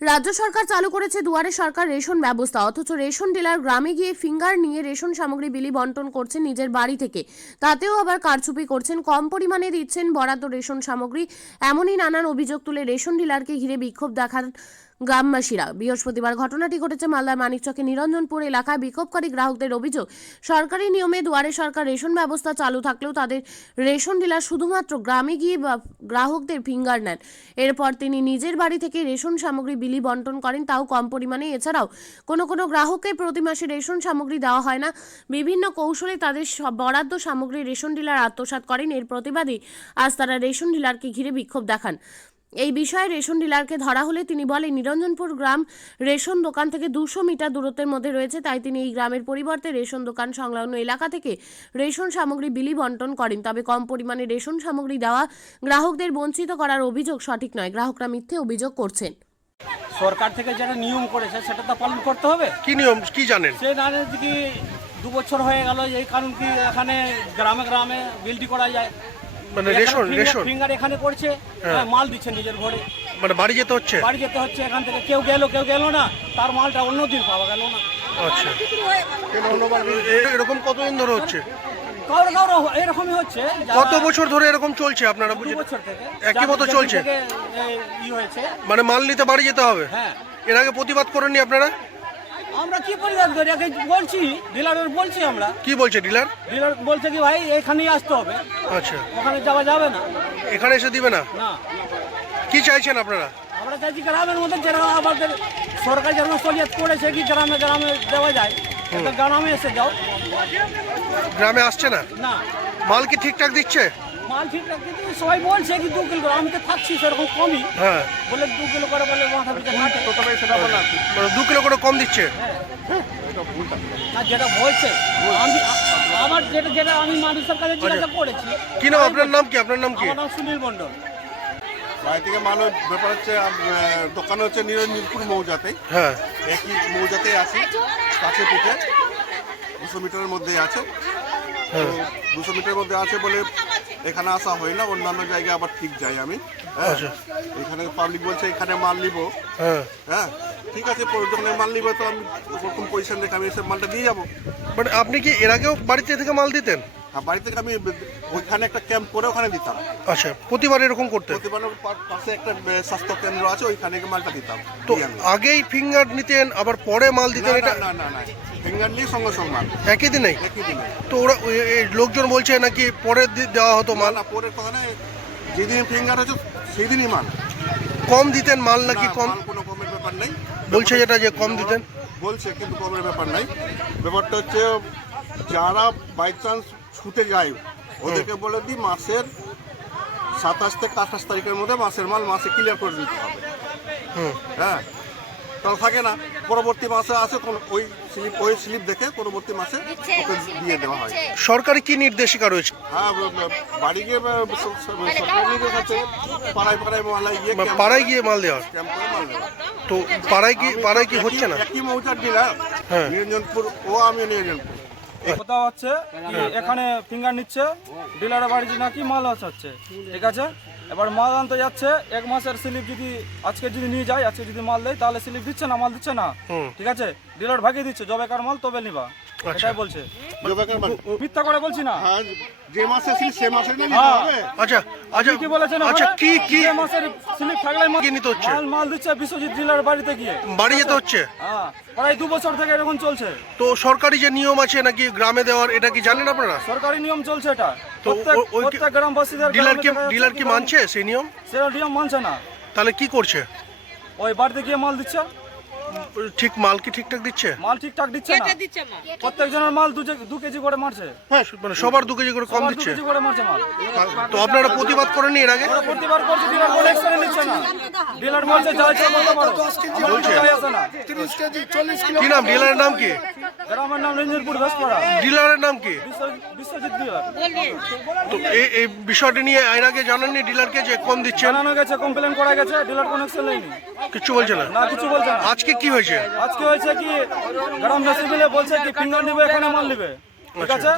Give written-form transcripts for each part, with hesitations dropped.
রাজ্য সরকার চালু করেছে দুয়ারে সরকার রেশন ব্যবস্থা, অথচ রেশন ডিলার গ্রামে গিয়ে ফিঙ্গার নিয়ে রেশন সামগ্রী বিলি বন্টন করছেন নিজের বাড়ি থেকে। তাতেও আবার কারচুপি করছেন, কম পরিমাণে দিচ্ছেন বরাদ্দ রেশন সামগ্রী। এমনই নানান অভিযোগ তুলে রেশন ডিলারকে ঘিরে বিক্ষোভ দেখান গ্রামবাসীরা। বৃহস্পতিবার ঘটনাটি ঘটেছে মালদার মানিকচকে নিরঞ্জনপুর এলাকায়। বিক্ষোভকারী গ্রাহকদের অভিযোগ, সরকারি নিয়মে দুয়ারে সরকার রেশন ব্যবস্থা চালু থাকলেও তাদের রেশন ডিলার শুধুমাত্র গ্রামে গিয়ে গ্রাহকদের ফিঙ্গার নেন। এরপর তিনি নিজের বাড়ি থেকে রেশন সামগ্রী বিলি বন্টন করেন, তাও কম পরিমাণে। এছাড়াও কোনো গ্রাহককে প্রতি মাসে রেশন সামগ্রী দেওয়া হয় না। বিভিন্ন কৌশলে তাদের বরাদ্দ সামগ্রী রেশন ডিলার আত্মসাৎ করেন। এর প্রতিবাদে আজ তারা রেশন ডিলারকে ঘিরে বিক্ষোভ দেখান। এই বিষয়ে রেশন ডিলারকে ধরা হলে তিনি বলেন, নিরঞ্জনপুর গ্রাম রেশন দোকান থেকে 200 মিটার দূরত্বের মধ্যে রয়েছে, তাই তিনি এই গ্রামের পরিবর্তে রেশন দোকান সংলগ্ন এলাকা থেকে রেশন সামগ্রী বিলি বন্টন করেন। তবে কম পরিমাণে রেশন সামগ্রী দেওয়া গ্রাহকদের বঞ্চিত করার অভিযোগ সঠিক নয়। গ্রাহকরা মিথ্যে অভিযোগ করছেন। সরকার থেকে যেটা নিয়ম করেছে সেটা তো পালন করতে হবে। কি নিয়ম কি জানেন? সে জানেন কি 2 বছর হয়ে গেল এই কারণ কি এখানে গ্রামে গ্রামে বিলটি করা যায়, মানে রেশন ফিঙ্গার এখানে করছে, মাল দিচ্ছে নিজের ঘরে, মানে বাড়ি যেতে হচ্ছে এখান থেকে কেউ গেল না, তার মালটা অন্যদিন পাওয়া গেল না। আচ্ছা, এরকম কতদিন ধরে হচ্ছে? কারো এরকমই হচ্ছে। কত বছর ধরে এরকম চলছে আপনারা? 2 বছর থেকে একই মতো চলছে, হয়েছে। মানে মাল নিতে বাড়ি যেতে হবে। হ্যাঁ, এর আগে প্রতিবাদ করেননি আপনারা? আমরা কি প্রতিবাদ করি? বলছি ডিলারের, বলছি আমরা। কি বলছে ডিলার? ডিলার বলছে কি ভাই এখানেই আসতে হবে। আচ্ছা, ওখানে যাওয়া যাবে না, এখানে এসে দিবে না? না। কি চাইছেন আপনারা? আমরা চাইছি গ্রামের মধ্যে যেটা আমাদের সরকার যেমন সলিয়াত করেছে কি গ্রামে গ্রামে দেওয়া যায়, গ্রামে এসে যাও। গ্রামে আসছে না? না। মাল কি ঠিকঠাক দিচ্ছে? মাল ঠিকঠাক কিন্তু সবাই বলছে কি 2 কিলো করে, আমি তো থাকছি সেরকম কমই। হ্যাঁ, বলে 2 কিলো করে বলে মাথা পিছু কাটে। মানে 2 কিলো করে কম দিচ্ছে? না, যেটা বলছে আমি আমার যেটা আমি মানুষের কাছে জিজ্ঞাসা করেছি। কি নাম আপনার? নাম কি? আপনার নাম কি? আমার নাম সুনীল মণ্ডল। বাড়ি থেকে মালের ব্যাপার হচ্ছে, দোকান হচ্ছে নিরঞ্জনপুর মৌজাতে। হ্যাঁ, একই মৌজাতেই আছি, কাছে পিঠে 200 মিটারের মধ্যেই আছে। তো 200 মিটারের মধ্যে আছে বলে এখানে আসা হয় না, অন্যান্য জায়গায় আবার ঠিক যাই আমি। হ্যাঁ, এখানে পাবলিক বলছে এখানে মাল নিব। হ্যাঁ, ঠিক আছে, যখন মাল নিব তো আমি ওরকম পজিশন রেখে আমি এসে মালটা দিয়ে যাবো। মানে আপনি কি এর আগেও বাড়িতে থেকে মাল দিতেন? হ্যাঁ, বাড়ি থেকে আমি ওইখানে একটা ক্যাম্প করে ওখানে দিতাম। আচ্ছা, প্রতিবার এরকম করতেন? প্রতিবারের পাশে একটা স্বাস্থ্য কেন্দ্র আছে, ওইখানে গিয়ে মালটা দিতাম। তো আগেই ফিঙ্গার নিতেন আবার পরে মাল দিতেন? এটা না না না, ফিঙ্গার নিয়ে সঙ্গে সঙ্গে মাল একই দিনেই? একই দিনে। তো ওরা লোকজন বলছে নাকি পরে দেওয়া হতো মাল? না, পরের কথা নেই, যেদিন ফিঙ্গার হচ্ছে সেই দিনই মাল। কম দিতেন মাল নাকি? কম কোনো কমের ব্যাপার নেই বলছে, যেটা যে কম দিতেন বলছে, কিন্তু কমের ব্যাপার নাই। ব্যাপারটা হচ্ছে যারা বাই চান্স ছুটে যায় ওদেরকে বলে দিই মাসের 27 থেকে 28 তারিখের মধ্যে মাসের মাল মাসে ক্লিয়ার করে দিতে হবে। হ্যাঁ, তাও থাকে না, পরবর্তী মাসে আসে ওই স্লিপ দেখে পরবর্তী মাসে ওকে দিয়ে দেওয়া হয়। সরকারি কি নির্দেশিকা রয়েছে? হ্যাঁ, বাড়ি গিয়ে সরকারি নির্দেশ আছে, পাড়ায় মহল্লায় গিয়ে পাড়ায় গিয়ে মাল দেওয়ার। ক্যাম্প করে মাল দেওয়া। তো পাড়ায় কি হচ্ছে না? একই মৌজার ডিলার, হ্যাঁ, নিরঞ্জনপুর ও আমি নিরঞ্জনপুর। কথা হচ্ছে কি এখানে ফিঙ্গার নিচ্ছে, ডিলারের বাড়িতে নাকি মাল হচ্ছে, ঠিক আছে। এবার মাল আনতে যাচ্ছে, 1 মাসের স্লিপ যদি আজকে যদি নিয়ে যায়, আজকে যদি মাল দেয় তাহলে স্লিপ দিচ্ছে না, মাল দিচ্ছে না, ঠিক আছে। ডিলার ভাগিয়ে দিচ্ছে, জবেকার মাল তবে নিবা, এটাই বলছে। মিথ্যা করে বলছি না। হ্যাঁ, যে মাসে ছিল সে মাসে নিতে হবে। আচ্ছা আচ্ছা, কি বলেছেন? আচ্ছা, কি মাসের স্লিপ থাকলে কি নিতে হচ্ছে? মাল দিচ্ছে বিশ্বজিৎ ডিলার বাড়িতে গিয়ে বাড়ি যেতে হচ্ছে। হ্যাঁ, প্রায় 2 বছর থেকে এরকম চলছে। তো সরকারি যে নিয়ম আছে নাকি গ্রামে দেওয়ার, এটা কি জানেন আপনারা? সরকারি নিয়ম চলছে এটা, তো প্রত্যেক গ্রামবাসীদের। ডিলার কি মানছে সেই নিয়ম? সেটা নিয়ম মানছে না, তাহলে কি করছে? ওই বাড়িতে গিয়ে মাল দিচ্ছে। ঠিক মাল কি ঠিকঠাক দিচ্ছে? মাল ঠিকঠাক দিচ্ছে না, প্রত্যেকজনের মাল 2 কেজি করে মারছে। হ্যাঁ, মানে সবার 2 কেজি করে কম 2 দিচ্ছে। কেজি করে মারছে মাল। তো আপনারা প্রতিবাদ করেননি এর আগে? প্রতিবার করছে, ডিলার বলে এক্সরে নিচ্ছে না। ডিলার বলছে যা ইচ্ছা করতে পারো, বলছে যাই আসে না। কি নাম ডিলারের নাম কি? গ্রামের নাম রঞ্জনপুর ভেসপাড়া। ডিলারের নাম কি? বিশ্বজিৎ ডিলার। তো এই বিষয়টি নিয়ে এর আগে জানাননি ডিলারকে যে কম দিচ্ছেন? জানানো গেছে, কমপ্লেন করা গেছে, ডিলার কোনো অ্যাকশন নেয়নি, কিছু বলছে না? না কিছু বলছে না। আজকে কি হয়েছে? আজকে হয়েছে কি গ্রামবাসী মিলে বলছে কি ফিঙ্গার নিবে, এখানে মাল নিবে। ঠিক আছে,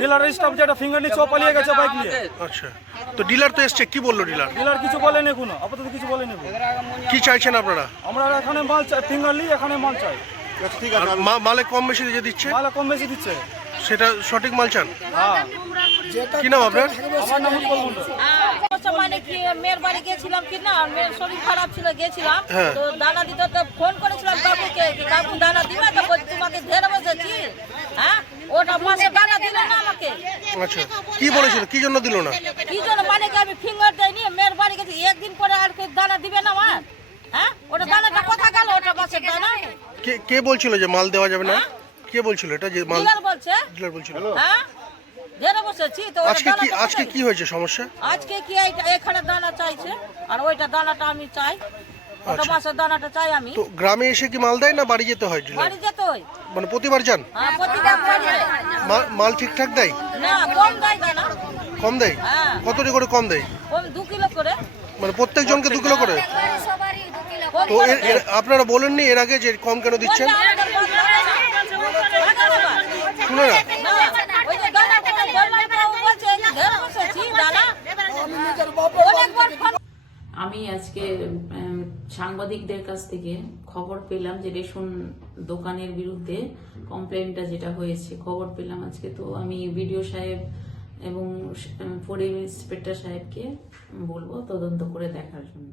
ডিলারের স্টাফ যেটা ফিঙ্গার নিচ্ছে ও পালিয়ে গেছে বাইক নিয়ে। আচ্ছা, তো ডিলার তো এসছে, কি বললো ডিলার? ডিলার কিছু বলেনি এখনো, আপাতত কিছু বলেনি এখনো। কি চাইছেন আপনারা? আমরা এখানে মাল চাই, ফিঙ্গার নিই, এখানে মাল চাই। ঠিক আর আছে, মালে কম বেশি যে দিচ্ছে মাল কম বেশি দিচ্ছে। সেটা সঠিক মাল চান? হ্যাঁ, কি নাম আপনার? আমার নাম উৎপল মণ্ডল। মানে কি মেয়ের বাড়ি গেছিলাম কি না, মেয়ের শরীর খারাপ ছিল, গেছিলাম হ্যাঁ। তো দানা দিতে তো ফোন করেছিলাম কাকুকে, কাকু দানা দিবে তো বলছি, তোমাকে ধরে বসেছি। হ্যাঁ, ওটা মাসে দানা দিল না আমাকে। আচ্ছা, কি বলেছিল, কি জন্য দিল না? কি জন্য মানে কি আমি ফিঙ্গার দেয়নি, মেয়ের বাড়ি গেছি, একদিন পরে আর কি দানা দিবে না আমার? হ্যাঁ, ওটা দানাটা কোথায় গেল? ওটা মাসের দানা কে বলছিল যে মাল দেওয়া যাবে না? কে বলছিল এটা যে মাল? ডিলার বলছে। ডিলার বলছিল। হ্যাঁ, ধরে বসেছি তো। ওটা আজকে কি হয়েছে সমস্যা? আজকে কি এখানে দানা চাইছে, আর ওইটা দানাটা আমি চাই, ওটা মাসের দানাটা চাই আমি। তো গ্রামে এসে কি মাল দেয় না বাড়ি যেতে হয় ডিলার? বাড়ি যেতে হয়। মানে প্রতিবার যান? হ্যাঁ, প্রতিবার বাড়ি যায়। মাল ঠিকঠাক দেয়? না, কম দেয় দানা। কম দেয়? হ্যাঁ। কতটি করে কম দেয়? কম 2 কিলো করে। মানে প্রত্যেক জনকে 2 কিলো করে? কম তো করে দেয়। আপনারা বলেননি এর আগে যে কম কেন দিচ্ছেন? শুনে না? না, ওই যে দানা করে বললাম তো, ও বলছে যে ধরে বসেছি দানা। অনেকবার ফোন। আমি আজকে সাংবাদিকদের কাছ থেকে খবর পেলাম যে রেশন দোকানের বিরুদ্ধে কমপ্লেনটা যেটা হয়েছে খবর পেলাম আজকে। তো আমি বিডিও সাহেব এবং পরিবেশ ইন্সপেক্টর সাহেবকে বলবো তদন্ত করে দেখার জন্য।